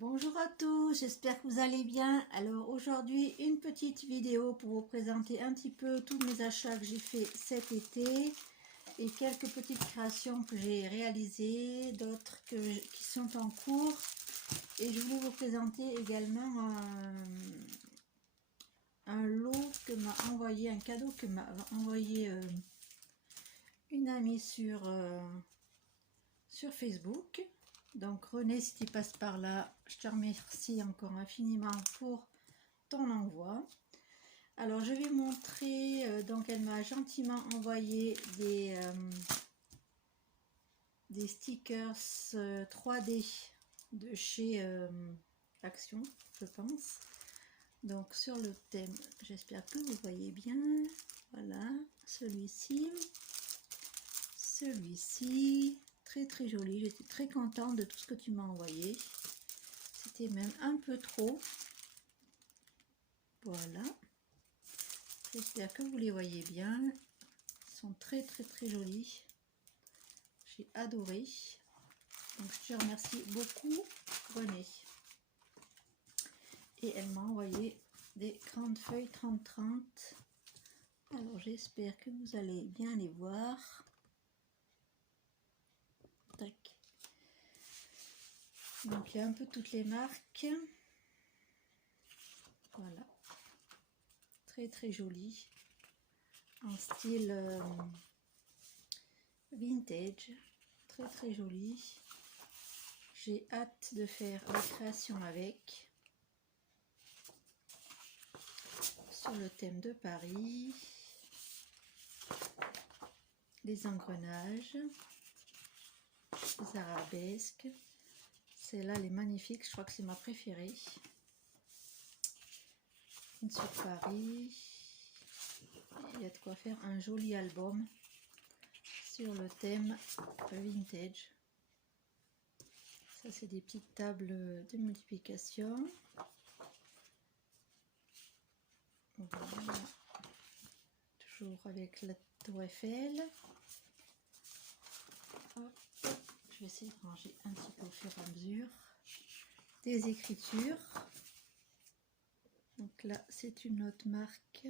Bonjour à tous, j'espère que vous allez bien. Alors aujourd'hui une petite vidéo pour vous présenter un petit peu tous mes achats que j'ai fait cet été et quelques petites créations que j'ai réalisées, d'autres qui sont en cours. Et je voulais vous présenter également un lot que m'a envoyé, un cadeau que m'a envoyé une amie sur Facebook. Donc René, si tu passes par là, je te remercie encore infiniment pour ton envoi. Alors je vais montrer, donc elle m'a gentiment envoyé des stickers 3D de chez Action, je pense. Donc sur le thème, j'espère que vous voyez bien, voilà, celui-ci, très joli. J'étais très contente de tout ce que tu m'as envoyé, c'était même un peu trop. Voilà, j'espère que vous les voyez bien, ils sont très jolis, j'ai adoré. Donc je te remercie beaucoup René. Et elle m'a envoyé des grandes feuilles 30-30. Alors j'espère que vous allez bien les voir. Tac. Donc il y a un peu toutes les marques. Voilà. Très joli. En style vintage. Très joli. J'ai hâte de faire la création avec. Sur le thème de Paris. Les engrenages. Les arabesques. Celle-là, elle est magnifique. Je crois que c'est ma préférée. Sur Paris. Il y a de quoi faire un joli album sur le thème vintage. Ça, c'est des petites tables de multiplication. Voilà. Toujours avec la tour Eiffel. Hop. Je vais essayer de ranger un petit peu au fur et à mesure. Des écritures. Donc là, c'est une autre marque.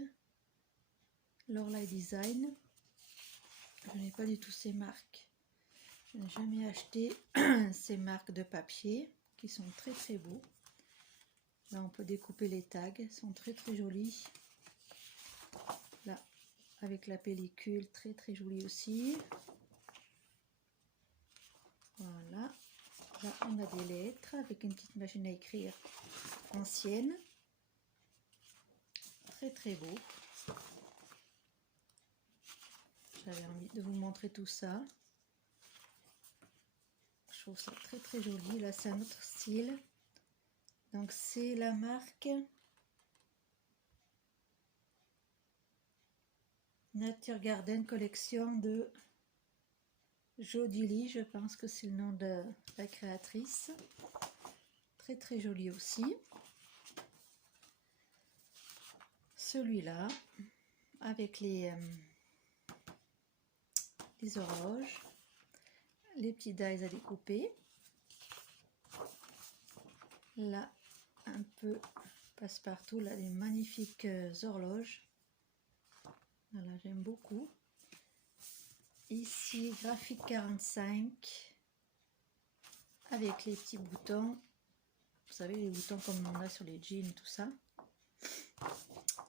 Lorelai Design. Je n'ai pas du tout ces marques. Je n'ai jamais acheté ces marques de papier qui sont très beaux. Là, on peut découper les tags, ils sont très jolis. Là, avec la pellicule, très jolie aussi. Voilà. Là, on a des lettres avec une petite machine à écrire ancienne. Très beau. J'avais envie de vous montrer tout ça. Je trouve ça très joli. Là, c'est un autre style. Donc, c'est la marque Nature Garden Collection de Jodie, je pense que c'est le nom de la créatrice. Très joli aussi. Celui-là, avec les horloges, les petits dies à découper. Là, un peu passe-partout, là, les magnifiques horloges. Voilà, j'aime beaucoup. Ici, graphique 45, avec les petits boutons. Vous savez, les boutons comme on a sur les jeans, tout ça.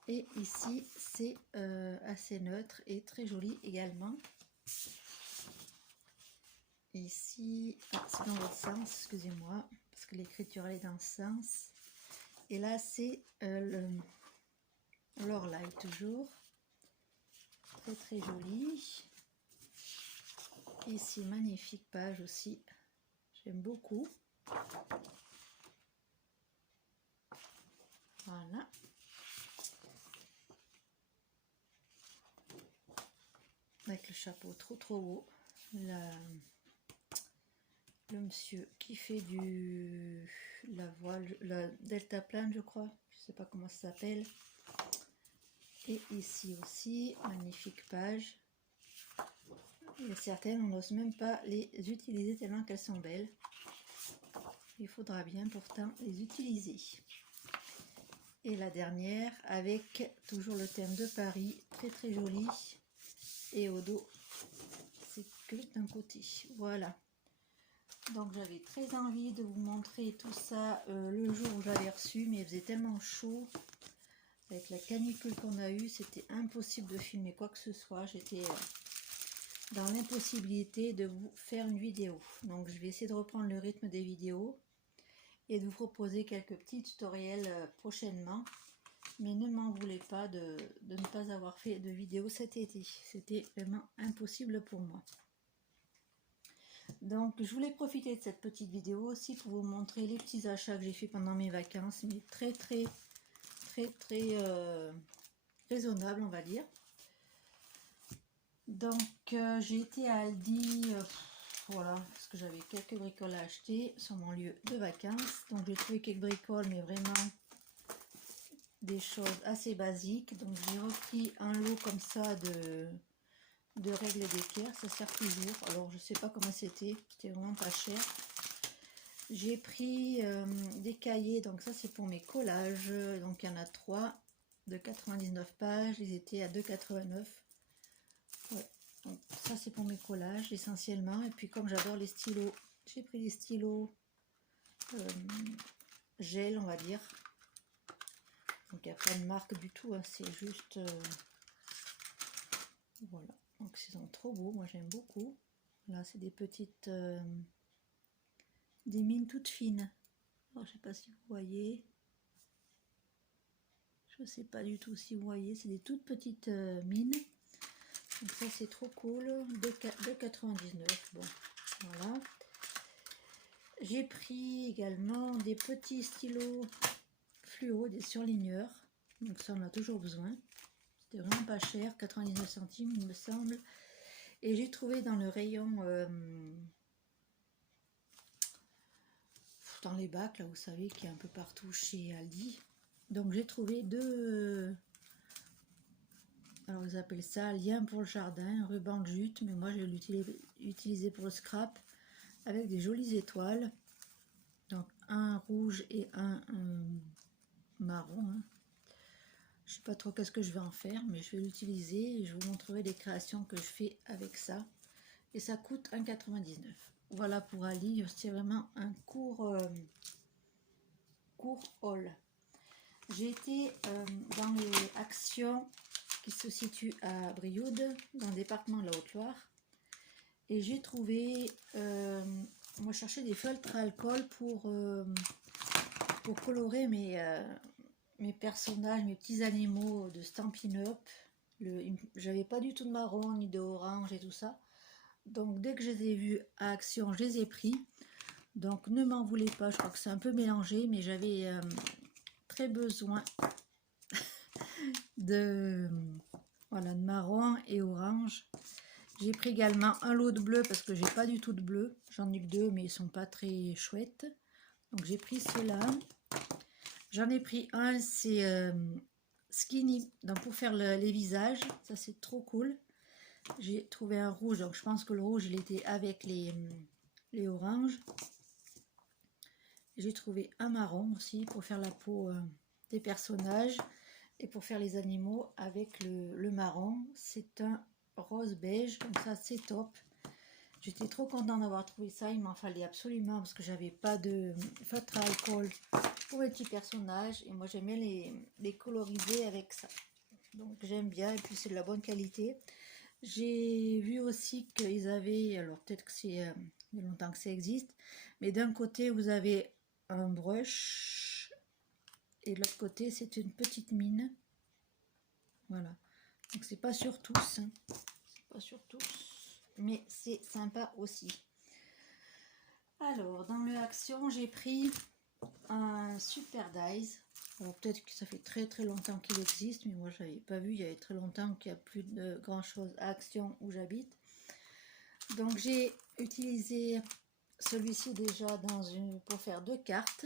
Et ici, c'est assez neutre et très joli également. Ici, c'est dans l'autre sens, excusez-moi, parce que l'écriture est dans ce sens. Et là, c'est l'Orlaï toujours. Très joli. Ici, magnifique page aussi. J'aime beaucoup. Voilà. Avec le chapeau trop beau. Le monsieur qui fait la voile, la deltaplane, je crois. Je sais pas comment ça s'appelle. Et ici aussi, magnifique page. Il y a certaines, on n'ose même pas les utiliser tellement qu'elles sont belles. il faudra bien pourtant les utiliser. Et la dernière avec toujours le thème de Paris, très joli. Et au dos, c'est que d'un côté. Voilà. Donc j'avais très envie de vous montrer tout ça le jour où j'avais reçu, mais il faisait tellement chaud. Avec la canicule qu'on a eue, c'était impossible de filmer quoi que ce soit. J'étais dans l'impossibilité de vous faire une vidéo. Donc je vais essayer de reprendre le rythme des vidéos et de vous proposer quelques petits tutoriels prochainement. Mais ne m'en voulez pas de ne pas avoir fait de vidéo cet été. C'était vraiment impossible pour moi. Donc je voulais profiter de cette petite vidéo aussi pour vous montrer les petits achats que j'ai fait pendant mes vacances, mais très raisonnable, on va dire. Donc j'ai été à Aldi, voilà, parce que j'avais quelques bricoles à acheter sur mon lieu de vacances. Donc j'ai trouvé quelques bricoles, mais vraiment des choses assez basiques. Donc j'ai repris un lot comme ça de règles d'équerre, ça sert toujours. Alors je sais pas comment c'était vraiment pas cher. J'ai pris des cahiers, donc ça c'est pour mes collages. Donc il y en a 3 de 99 pages, ils étaient à 2,89. Ouais. Donc ça c'est pour mes collages essentiellement. Et puis comme j'adore les stylos, j'ai pris des stylos gel, on va dire. Donc il n'y a pas de marque du tout, hein, c'est juste voilà. Donc ils sont trop beaux, moi j'aime beaucoup. Là c'est des petites des mines toutes fines. Alors, je sais pas si vous voyez. Je sais pas du tout si vous voyez, c'est des toutes petites mines. Donc ça c'est trop cool, 2,99. Bon, voilà. J'ai pris également des petits stylos fluo, des surligneurs. Donc ça on a toujours besoin. C'était vraiment pas cher, 99 centimes il me semble. Et j'ai trouvé dans le rayon, dans les bacs, là vous savez qu'il y a un peu partout chez Aldi. Donc j'ai trouvé deux... Alors ils appellent ça lien pour le jardin, ruban de jute, mais moi je vais l'utiliser pour le scrap avec des jolies étoiles. Donc un rouge et un marron. Hein. Je sais pas trop qu'est-ce que je vais en faire, mais je vais l'utiliser et je vous montrerai les créations que je fais avec ça. Et ça coûte 1,99. Voilà pour Ali, c'est vraiment un court haul. J'ai été dans les actions qui se situe à Brioude, dans le département de la Haute-Loire. Et j'ai trouvé, on va chercher des feutres à alcool pour colorer mes personnages, mes petits animaux de Stampin' Up. J'avais pas du tout de marron, ni d'orange et tout ça. Donc dès que je les ai vus à Action, je les ai pris. Donc ne m'en voulez pas, je crois que c'est un peu mélangé, mais j'avais très besoin de marron et orange. J'ai pris également un lot de bleu parce que j'ai pas du tout de bleu. J'en ai que 2, mais ils sont pas très chouettes. Donc j'ai pris ceux-là. J'en ai pris un, c'est skinny, donc pour faire les visages. Ça c'est trop cool. J'ai trouvé un rouge, donc je pense que le rouge il était avec les oranges. J'ai trouvé un marron aussi pour faire la peau des personnages. Et pour faire les animaux avec le marron, c'est un rose beige, comme ça c'est top. J'étais trop contente d'avoir trouvé ça, il m'en fallait absolument parce que j'avais pas de feutre à alcool pour mes petits personnages et moi j'aime bien les coloriser avec ça. Donc j'aime bien et puis c'est de la bonne qualité. J'ai vu aussi qu'ils avaient, alors peut-être que c'est il y a longtemps que ça existe, mais d'un côté vous avez un brush et de l'autre côté c'est une petite mine. Voilà, donc c'est pas sur tous, hein. C'est pas sur tous, mais c'est sympa aussi. Alors dans le Action, j'ai pris un Super Dies. Alors peut-être que ça fait très longtemps qu'il existe, mais moi je l'avais pas vu, il y avait très longtemps qu'il n'y a plus de grand chose à Action où j'habite. Donc j'ai utilisé celui-ci déjà pour faire 2 cartes.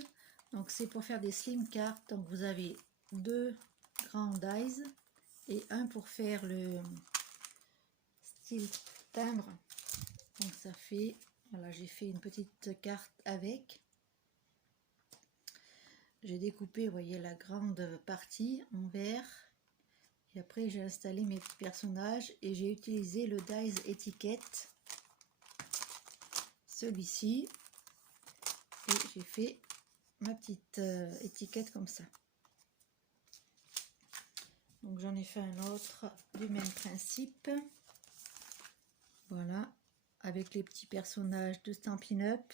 Donc c'est pour faire des slim cartes. Donc vous avez 2 grands dies et un pour faire le style timbre. Donc ça fait, voilà, j'ai fait une petite carte avec. j'ai découpé, vous voyez, la grande partie en vert. Et après, j'ai installé mes personnages et j'ai utilisé le dies étiquette, celui-ci. Et j'ai fait ma petite étiquette comme ça. Donc j'en ai fait un autre du même principe. Voilà, avec les petits personnages de Stampin' Up.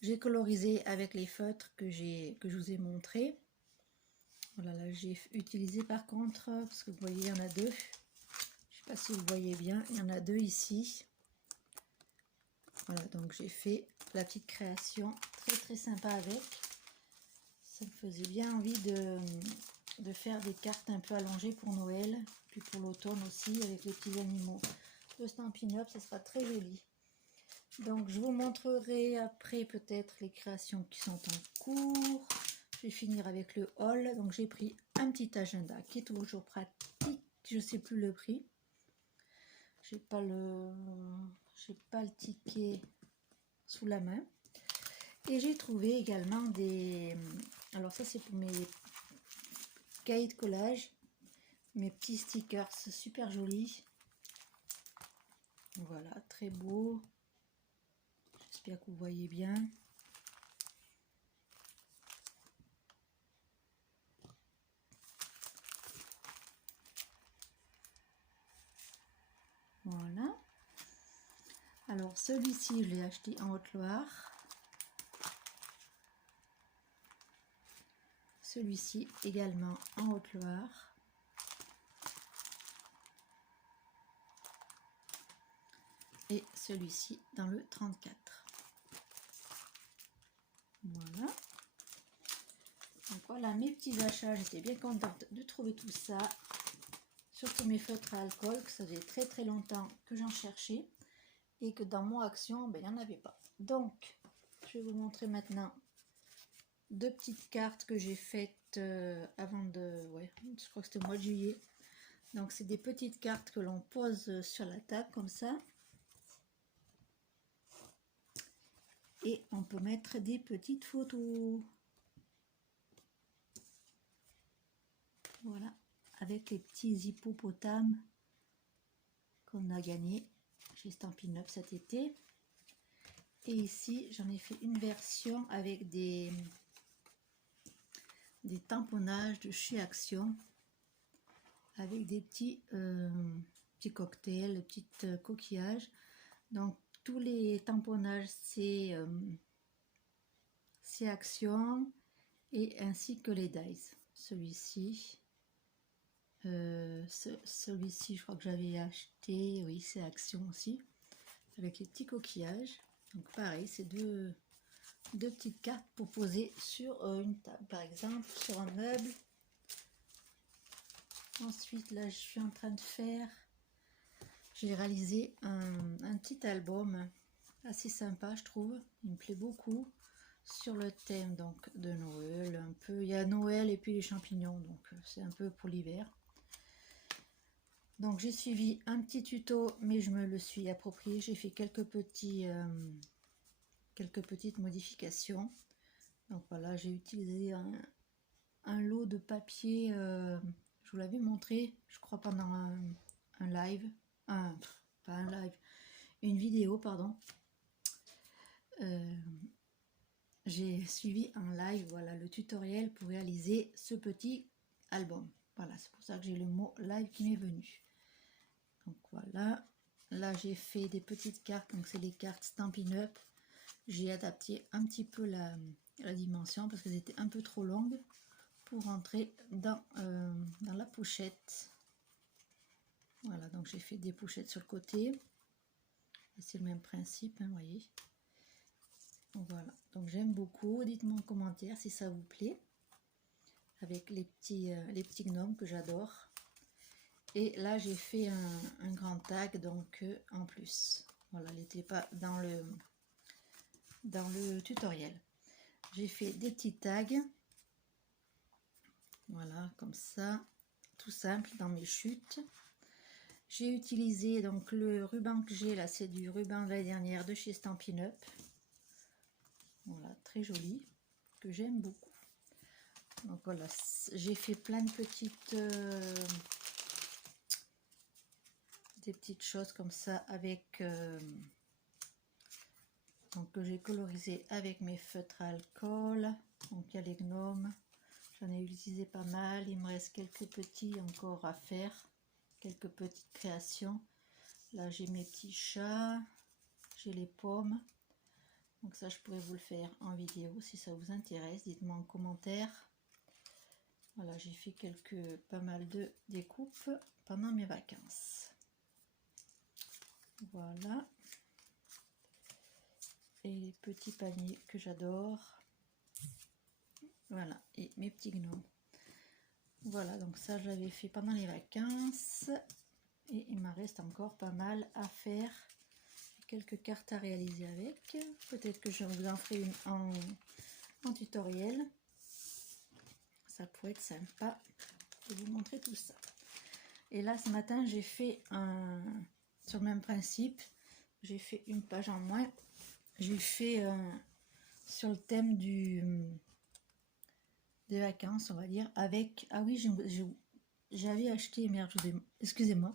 J'ai colorisé avec les feutres que je vous ai montré. Voilà, là j'ai utilisé par contre, parce que vous voyez, il y en a deux. Je ne sais pas si vous voyez bien, il y en a deux ici. Voilà, donc j'ai fait la petite création très sympa avec. Ça me faisait bien envie de faire des cartes un peu allongées pour Noël, puis pour l'automne aussi, avec les petits animaux de Stampin' Up, ça sera très joli. Donc je vous montrerai après peut-être les créations qui sont en cours. Je vais finir avec le haul. Donc j'ai pris un petit agenda qui est toujours pratique. Je ne sais plus le prix. J'ai pas le ticket sous la main. Et j'ai trouvé également des... Alors ça c'est pour mes cahiers de collage. Mes petits stickers super jolis. Voilà, très beau. J'espère que vous voyez bien. Voilà. Alors celui-ci, je l'ai acheté en Haute-Loire. Celui-ci également en Haute-Loire. Et celui-ci dans le 34. Voilà. Donc voilà mes petits achats. J'étais bien contente de trouver tout ça. Surtout mes feutres à alcool, que ça faisait très longtemps que j'en cherchais. Et que dans mon action, ben, il n'y en avait pas. Donc, je vais vous montrer maintenant deux petites cartes que j'ai faites avant de... Ouais, je crois que c'était au mois de juillet. Donc, c'est des petites cartes que l'on pose sur la table, comme ça. Et on peut mettre des petites photos. Voilà, avec les petits hippopotames qu'on a gagnés chez Stampin' Up cet été. Et ici, j'en ai fait une version avec des tamponnages de chez Action, avec des petits cocktails, des petits coquillages. Donc, tous les tamponnages, c'est Action, et ainsi que les dies. Celui-ci, celui-ci, je crois que j'avais acheté, oui, c'est Action aussi, avec les petits coquillages. Donc pareil, c'est deux petites cartes pour poser sur une table, par exemple, sur un meuble. Ensuite, là, je suis en train de faire, j'ai réalisé un petit album assez sympa, je trouve. Il me plaît beaucoup, sur le thème donc de Noël. Un peu, il y a Noël et puis les champignons, donc c'est un peu pour l'hiver. Donc j'ai suivi un petit tuto, mais je me le suis approprié. J'ai fait quelques petites modifications. Donc voilà, j'ai utilisé un lot de papier, je vous l'avais montré, je crois, pendant un live, pas un live, une vidéo, pardon. J'ai suivi en live, voilà, le tutoriel pour réaliser ce petit album. Voilà, c'est pour ça que j'ai le mot live qui m'est venu. Donc voilà, là j'ai fait des petites cartes, donc c'est les cartes Stampin' Up. J'ai adapté un petit peu la dimension parce qu'elles étaient un peu trop longues pour rentrer dans la pochette. Voilà, donc j'ai fait des pochettes sur le côté. C'est le même principe, hein, vous voyez. Voilà, donc j'aime beaucoup. Dites-moi en commentaire si ça vous plaît. Avec les petits gnomes que j'adore. Et là, j'ai fait un grand tag, donc en plus. Voilà, il n'était pas dans le tutoriel. J'ai fait des petits tags. Voilà, comme ça. Tout simple, dans mes chutes. J'ai utilisé donc le ruban que j'ai là, c'est du ruban de l'année dernière de chez Stampin' Up. Voilà, très joli, que j'aime beaucoup. Donc voilà, j'ai fait plein de petites des petites choses comme ça avec donc que j'ai colorisé avec mes feutres à alcool. Donc il y a les gnomes, j'en ai utilisé pas mal, il me reste quelques petits encore à faire, quelques petites créations. Là j'ai mes petits chats, j'ai les pommes, donc ça je pourrais vous le faire en vidéo si ça vous intéresse, dites-moi en commentaire. Voilà, j'ai fait pas mal de découpes pendant mes vacances. Voilà. Et les petits paniers que j'adore. Voilà, et mes petits gnomes. Voilà, donc ça je l'avais fait pendant les vacances. Et il m'en reste encore pas mal à faire. Quelques cartes à réaliser avec. Peut-être que je vous en ferai une en tutoriel. Ça pourrait être sympa de vous montrer tout ça. Et là ce matin j'ai fait sur le même principe. J'ai fait une page en moins. J'ai fait sur le thème des vacances, on va dire, avec... Ah oui, j'avais acheté... Merde, excusez-moi.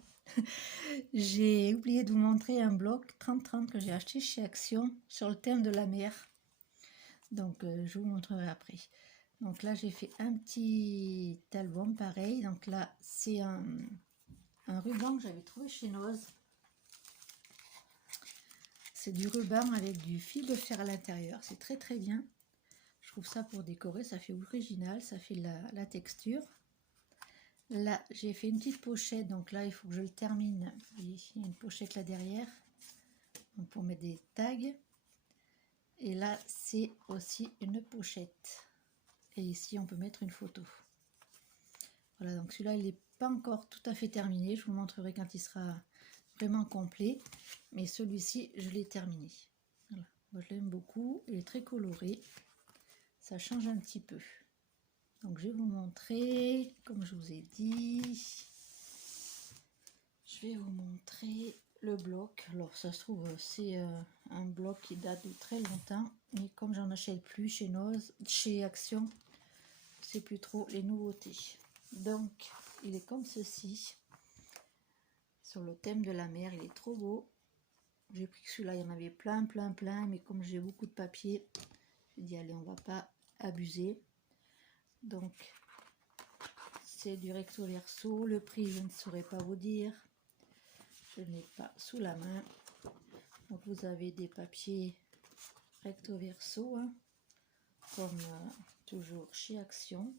J'ai oublié de vous montrer un bloc 30-30 que j'ai acheté chez Action sur le thème de la mer. Donc, je vous montrerai après. Donc là, j'ai fait un petit album pareil. Donc là, c'est un ruban que j'avais trouvé chez Noz. C'est du ruban avec du fil de fer à l'intérieur. C'est très très bien. Je trouve ça pour décorer, ça fait original, ça fait la texture. Là, j'ai fait une petite pochette, donc là, il faut que je le termine. Il y a une pochette là derrière, donc pour mettre des tags. Et là, c'est aussi une pochette. Et ici, on peut mettre une photo. Voilà, donc celui-là, il n'est pas encore tout à fait terminé. Je vous montrerai quand il sera vraiment complet. Mais celui-ci, je l'ai terminé. Voilà. Moi, je l'aime beaucoup. Il est très coloré. Ça change un petit peu. Donc je vais vous montrer, comme je vous ai dit, je vais vous montrer le bloc. Alors ça se trouve c'est un bloc qui date de très longtemps, mais comme j'en achète plus chez Noz, chez Action, c'est plus trop les nouveautés. Donc il est comme ceci, sur le thème de la mer, il est trop beau. J'ai pris que celui-là, il y en avait plein, mais comme j'ai beaucoup de papier, j'ai dit allez, on va pas abuser. Donc c'est du recto verso, le prix je ne saurais pas vous dire, je n'ai pas sous la main. Donc vous avez des papiers recto verso, hein, comme toujours chez Action.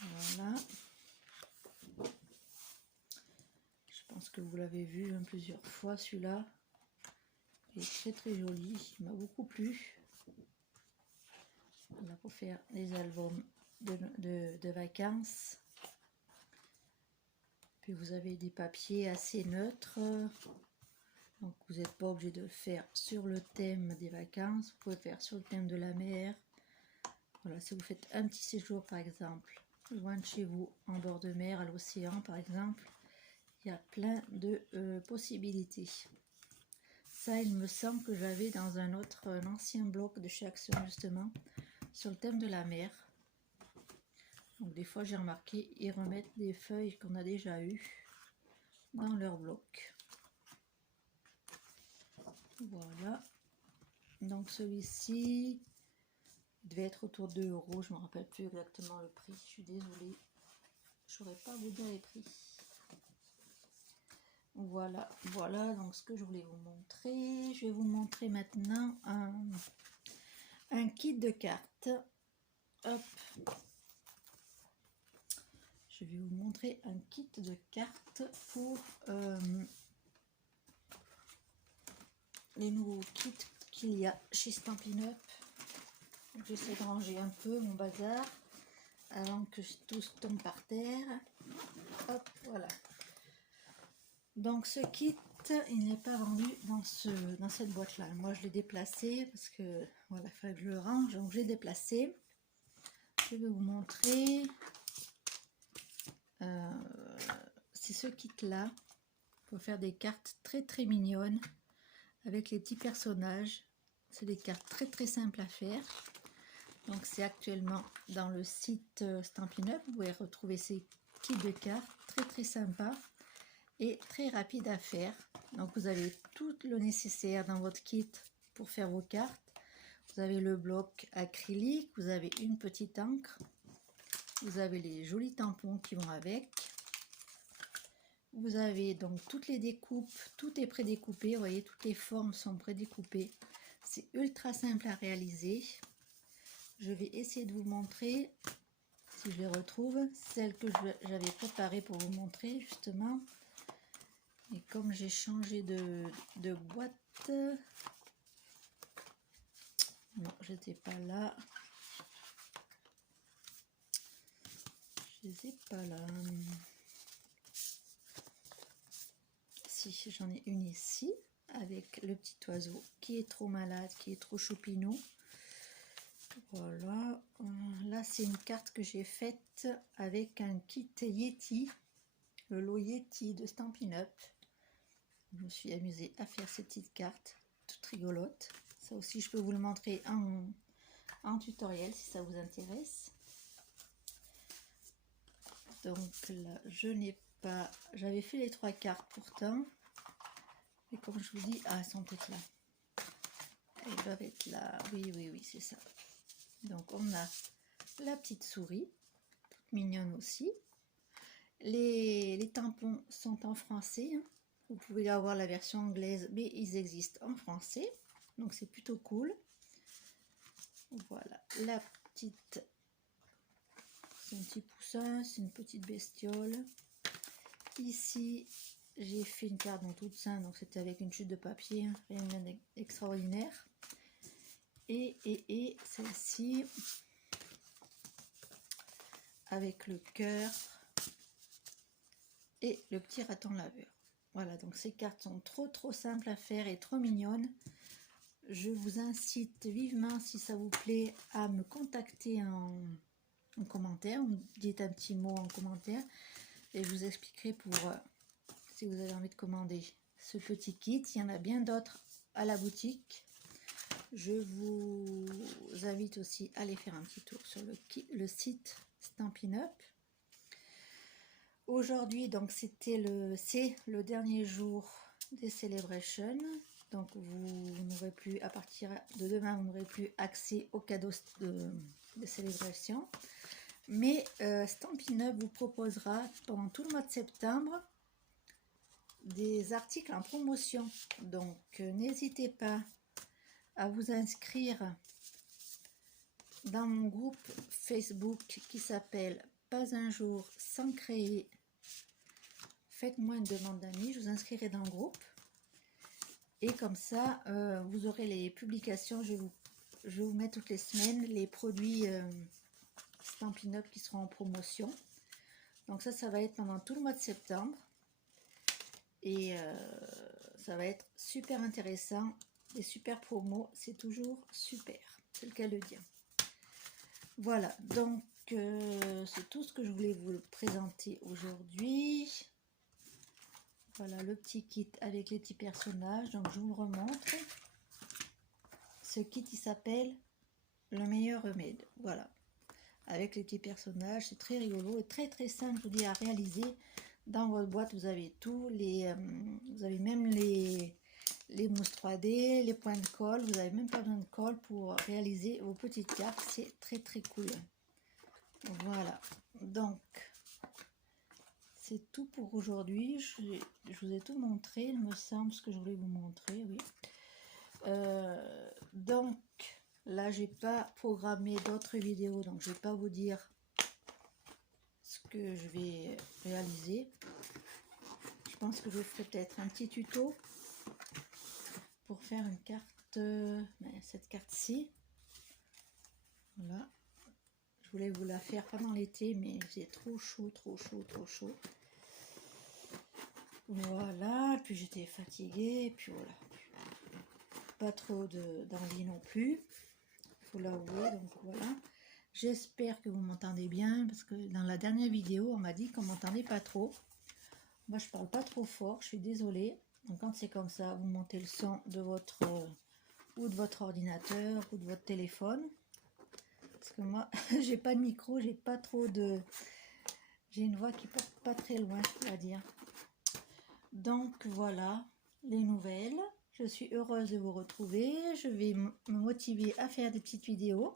Voilà. Je pense que vous l'avez vu plusieurs fois celui-là. Il est très très joli, il m'a beaucoup plu. Là pour faire des albums de vacances. Puis vous avez des papiers assez neutres. Donc vous n'êtes pas obligé de le faire sur le thème des vacances. Vous pouvez le faire sur le thème de la mer. Voilà, si vous faites un petit séjour par exemple, loin de chez vous, en bord de mer, à l'océan par exemple, il y a plein de possibilités. Ça, il me semble que j'avais dans un ancien bloc de chez Action justement, sur le thème de la mer. Donc des fois j'ai remarqué, ils remettent des feuilles qu'on a déjà eues dans leur bloc. Voilà. Donc celui-ci devait être autour de 2 €. Je ne me rappelle plus exactement le prix. Je suis désolée. Je ne saurais pas vous dire les prix. Voilà, voilà donc ce que je voulais vous montrer. Je vais vous montrer maintenant un kit de cartes. Hop. Je vais vous montrer un kit de cartes pour les nouveaux kits qu'il y a chez Stampin' Up. J'essaie de ranger un peu mon bazar avant que tout tombe par terre. Hop, voilà. Donc ce kit, il n'est pas vendu dans cette boîte là. Moi je l'ai déplacé parce que voilà, il fallait que je le range, donc j'ai déplacé. Je vais vous montrer. C'est ce kit là pour faire des cartes très très mignonnes avec les petits personnages. C'est des cartes très simples à faire. Donc c'est actuellement dans le site Stampin' Up. Vous pouvez retrouver ces kits de cartes très sympa et très rapide à faire. Donc vous avez tout le nécessaire dans votre kit pour faire vos cartes. Vous avez le bloc acrylique, vous avez une petite encre, vous avez les jolis tampons qui vont avec. Vous avez donc toutes les découpes, tout est prédécoupé, vous voyez, toutes les formes sont prédécoupées. C'est ultra simple à réaliser. Je vais essayer de vous montrer, si je les retrouve, celles que j'avais préparées pour vous montrer justement. Et comme j'ai changé de boîte, non, j'étais pas là. Je les ai pas là. Si, j'en ai une ici, avec le petit oiseau qui est trop malade, qui est trop choupinou. Voilà, là c'est une carte que j'ai faite avec un kit Yeti, le lot Yeti de Stampin' Up. Je me suis amusée à faire ces petites cartes, toutes rigolotes. Ça aussi je peux vous le montrer en tutoriel si ça vous intéresse. Donc là je n'ai pas, j'avais fait les 3 cartes pourtant, et comme je vous dis, ah elles sont peut-être là. Elles doivent être là, oui c'est ça. Donc on a la petite souris, toute mignonne aussi. Les tampons sont en français, hein. Vous pouvez avoir la version anglaise, mais ils existent en français, donc c'est plutôt cool. Voilà, la petite, c'est un petit poussin, c'est une petite bestiole. Ici, j'ai fait une carte dans toute simple, donc c'était avec une chute de papier, hein, rien d'extraordinaire. Et celle-ci, avec le cœur et le petit raton laveur. Voilà, donc ces cartes sont trop simples à faire et trop mignonnes. Je vous incite vivement, si ça vous plaît, à me contacter en commentaire. Vous me dites un petit mot en commentaire et je vous expliquerai pour si vous avez envie de commander ce petit kit. Il y en a bien d'autres à la boutique. Je vous invite aussi à aller faire un petit tour sur le site Stampin' Up. Aujourd'hui, donc c'est le dernier jour des célébrations. Donc vous n'aurez plus, à partir de demain, vous n'aurez plus accès aux cadeaux de célébration. Mais Stampin' Up vous proposera pendant tout le mois de septembre des articles en promotion. Donc n'hésitez pas à vous inscrire dans mon groupe Facebook qui s'appelle Pas un jour sans créer. Faites-moi une demande d'amis, je vous inscrirai dans le groupe. Et comme ça, vous aurez les publications. Je vais vous mettre toutes les semaines les produits Stampin' Up qui seront en promotion. Donc ça va être pendant tout le mois de septembre. Et ça va être super intéressant. Les super promos, c'est toujours super. C'est le cas de dire. Voilà, donc c'est tout ce que je voulais vous présenter aujourd'hui. Voilà le petit kit avec les petits personnages. Donc je vous le remontre. Ce kit il s'appelle Le meilleur remède. Voilà, avec les petits personnages. C'est très rigolo et très simple, je vous dis, à réaliser. Dans votre boîte, vous avez tout. Vous avez même les mousses 3D, les points de colle. Vous n'avez même pas besoin de colle pour réaliser vos petites cartes. C'est très cool. Voilà, donc c'est tout pour aujourd'hui. Je vous ai tout montré, il me semble, ce que je voulais vous montrer, oui. Donc là, j'ai pas programmé d'autres vidéos, donc je vais pas vous dire ce que je vais réaliser. Je pense que je ferai peut-être un petit tuto pour faire une carte, cette carte-ci. Voilà. Je voulais vous la faire pendant l'été, mais c'est trop chaud. Voilà, puis j'étais fatiguée, et puis voilà. Pas trop d'envie non plus, faut l'avouer, donc voilà. J'espère que vous m'entendez bien, parce que dans la dernière vidéo, on m'a dit qu'on m'entendait pas trop. Moi, je parle pas trop fort, je suis désolée. Donc quand c'est comme ça, vous montez le son de votre ou de votre ordinateur ou de votre téléphone. Parce que moi, j'ai pas de micro, j'ai pas trop de... J'ai une voix qui part pas très loin, on va dire. Donc voilà les nouvelles. Je suis heureuse de vous retrouver. Je vais me motiver à faire des petites vidéos.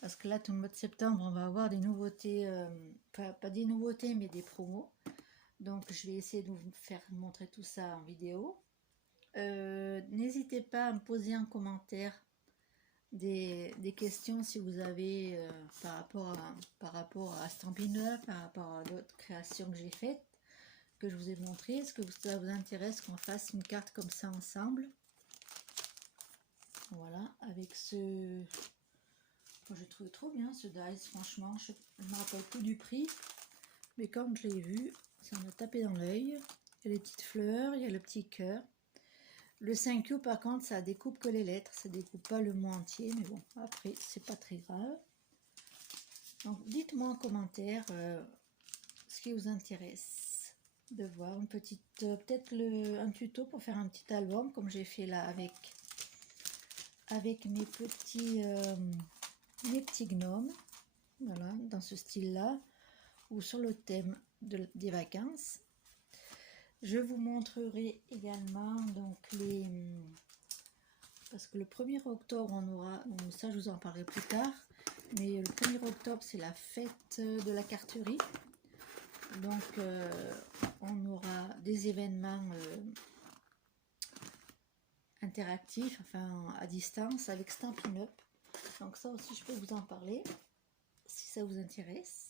Parce que là, tout le mois de septembre, on va avoir des nouveautés. Pas des nouveautés, mais des promos. Donc je vais essayer de vous faire montrer tout ça en vidéo. N'hésitez pas à me poser en commentaire des questions si vous avez par rapport à Stampin' Up, par rapport à d'autres créations que j'ai faites, que je vous ai montrées. Est-ce que ça vous intéresse qu'on fasse une carte comme ça ensemble? Voilà, avec ce... J'ai trouvé trop bien ce dice, franchement. Je ne me rappelle plus du prix, mais quand je l'ai vu, ça m'a tapé dans l'œil. Il y a les petites fleurs, il y a le petit cœur. Le 5U par contre, ça découpe que les lettres, ça découpe pas le mot entier, mais bon, après, c'est pas très grave. Donc, dites-moi en commentaire ce qui vous intéresse de voir une petite, peut-être un tuto pour faire un petit album, comme j'ai fait là avec mes petits gnomes, voilà, dans ce style-là, ou sur le thème des vacances. Je vous montrerai également donc parce que le 1er octobre on aura, ça je vous en parlerai plus tard, mais le 1er octobre c'est la fête de la carterie. Donc on aura des événements interactifs, enfin à distance avec Stampin' Up. Donc ça aussi je peux vous en parler si ça vous intéresse.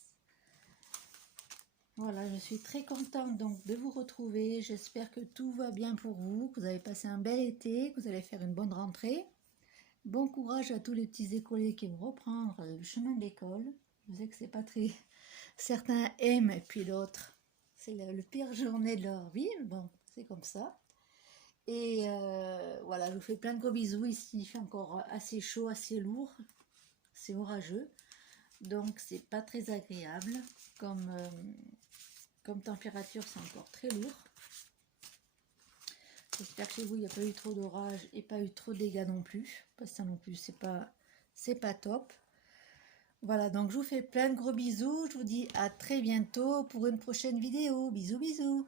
Voilà, je suis très contente donc de vous retrouver. J'espère que tout va bien pour vous, que vous avez passé un bel été, que vous allez faire une bonne rentrée. Bon courage à tous les petits écoliers qui vont reprendre le chemin de l'école. Je sais que c'est pas très... Certains aiment et puis d'autres, c'est le pire journée de leur vie. Bon, c'est comme ça. Et voilà, je vous fais plein de gros bisous. Ici, il fait encore assez chaud, assez lourd. C'est orageux. Donc, c'est pas très agréable comme température, c'est encore très lourd. J'espère que chez vous, il n'y a pas eu trop d'orage et pas eu trop de dégâts non plus. Parce que ça non plus, c'est pas top. Voilà, donc je vous fais plein de gros bisous. Je vous dis à très bientôt pour une prochaine vidéo. Bisous, bisous.